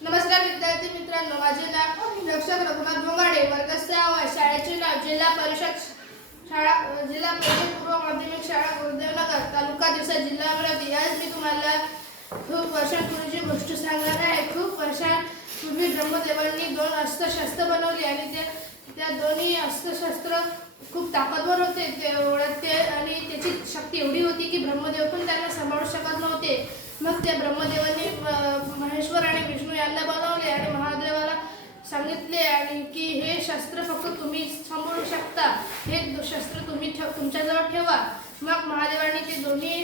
नमस्कार विद्यार्थी मित्रांनो, माझे नाव रक्षक रघुनाथ भोंगाडे, वर्ग 6 शाळेचे नाव जिल्हा परिषद पूर्व माध्यमिक शाळा गुरुदेवनगर, तालुका दिवसा, जिल्हा अमरावती। आज मी तुम्हाला खूप वर्षांपूर्वीची गोष्ट सांगणार आहे। खूप वर्षांपूर्वी ब्रह्मदेवांनी 2 अस्त्रशस्त्र बनवले आणि त्या दोन्ही अस्त्रशस्त्र खूप ताकदवर होते। आणि त्याची शक्ती एवढी होती की ब्रह्मदेव पण त्यांना सांभाळू शकत नव्हते। मग त्या ब्रह्मदेवांनी महेश्वर आणि विष्णू यांना बनवले आणि महादेवाला सांगितले आणि की हे शस्त्र फक्त तुम्ही सांभाळू शकता, हे शस्त्र तुम्ही तुमच्याजवळ ठेवा। मग महादेवांनी ते दोन्ही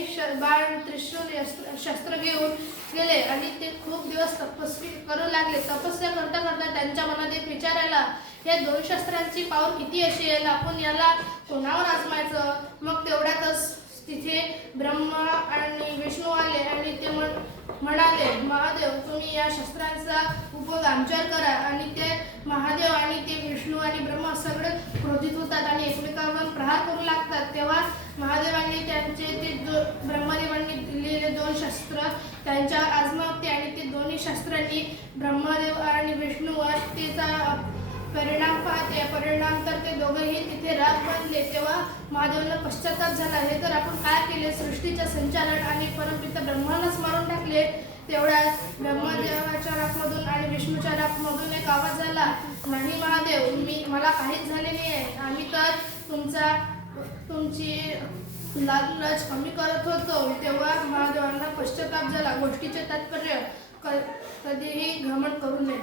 बाण त्रिशूल शस्त्र घेऊन गेले आणि ते खूप दिवस तपस्या करू लागले। तपस्या करता करता त्यांच्या मनात एक विचार आला, या 2 शस्त्रांची पावर किती असेल, आपण याला कोणावर आजमायचं। मग तेवढ्यातच तिथे ब्रह्मा आणि विष्णू आले आणि ते म्हणाले, महादेव, तुम्ही या शस्त्रांचा उपयोग आमच्यावर करा। आणि ते महादेव आणि ते विष्णू आणि ब्रह्मा सगळे क्रोधित होतात आणि एकमेकांवर प्रहार करू लागतात। तेव्हा महादेवांनी त्यांचे ब्रह्मदेवांनी दिलेले 2 शस्त्र त्यांच्यावर आजमावते आणि ते दोन्ही शस्त्रांनी ब्रह्मदेव आणि विष्णूवर त्याचा परिणाम पाहते। परिणाम तर ते दोघेही तिथे राख बनले। तेव्हा महादेवांना पश्चाताप झाला, हे तर आपण काय केले, सृष्टीचे संचालन आणि परमपिता ब्रह्मालाच मारून टाकले। तेवढ्यात ब्रह्मदेवाच्या राखमधून आणि विष्णूच्या राखमधून एक आवाज झाला, नाही महादेव, मला काहीच झाले नाही, आम्ही तर तुमची लालच कमी करत होतो। तेव्हा महादेवांना पश्चाताप झाला। गोष्टीचे तात्पर्य, कधीही घमंड करू नये।